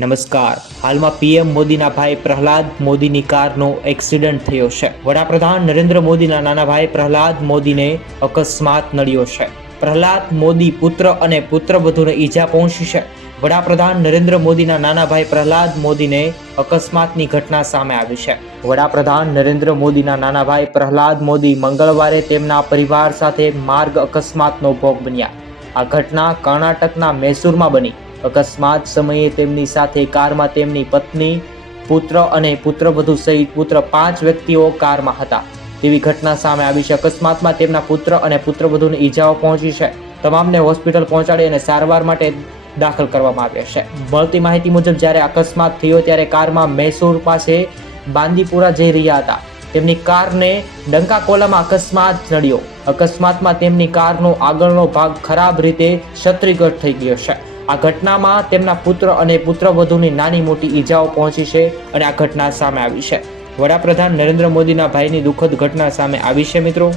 નમસ્કાર. હાલમાં પીએમ મોદીના ભાઈ પ્રહલાદ મોદીની કારનો એક્સિડન્ટ થયો છે. વડાપ્રધાન નરેન્દ્ર મોદીના નાના ભાઈ પ્રહલાદ મોદીને અકસ્માત નડ્યો છે. પ્રહલાદ મોદી પુત્ર અને પુત્રવધૂને ઈજા પહોંચી છે. વડાપ્રધાન નરેન્દ્ર મોદીના નાના ભાઈ પ્રહલાદ મોદીને અકસ્માતની ઘટના સામે આવી છે. વડાપ્રધાન નરેન્દ્ર મોદીના નાના ભાઈ પ્રહલાદ મોદી મંગળવારે તેમના પરિવાર સાથે માર્ગ અકસ્માતનો ભોગ બન્યા. આ ઘટના કર્ણાટકના મૈસૂરમાં બની. અકસ્માત સમયે તેમની સાથે કારમાં તેમની પત્ની, પુત્ર અને પુત્રવધુ સહિત 5 વ્યક્તિઓ કારમાં હતા તેવી ઘટના સામે આવી છે. અકસ્માતમાં તેમના પુત્ર અને પુત્રવધુને ઈજાઓ પહોંચી છે. તમામને હોસ્પિટલ પહોંચાડી અને સારવાર માટે દાખલ કરવામાં આવ્યા છે. મળતી માહિતી મુજબ જ્યારે અકસ્માત થયો ત્યારે કારમાં મૈસૂર પાસે બાંદીપુરા જઈ રહ્યા હતા. તેમની કારને ડંકાકોલામાં અકસ્માત નડ્યો. અકસ્માતમાં તેમની કારનો આગળનો ભાગ ખરાબ રીતે ક્ષતિગ્રસ્ત થઈ ગયો છે. આ ઘટનામાં તેમના પુત્ર અને પુત્રવધુની નાની મોટી ઈજાઓ પહોંચી છે અને આ ઘટના સામે આવી છે. વડાપ્રધાન નરેન્દ્ર મોદીના ભાઈની દુઃખદ ઘટના સામે આવી છે મિત્રો.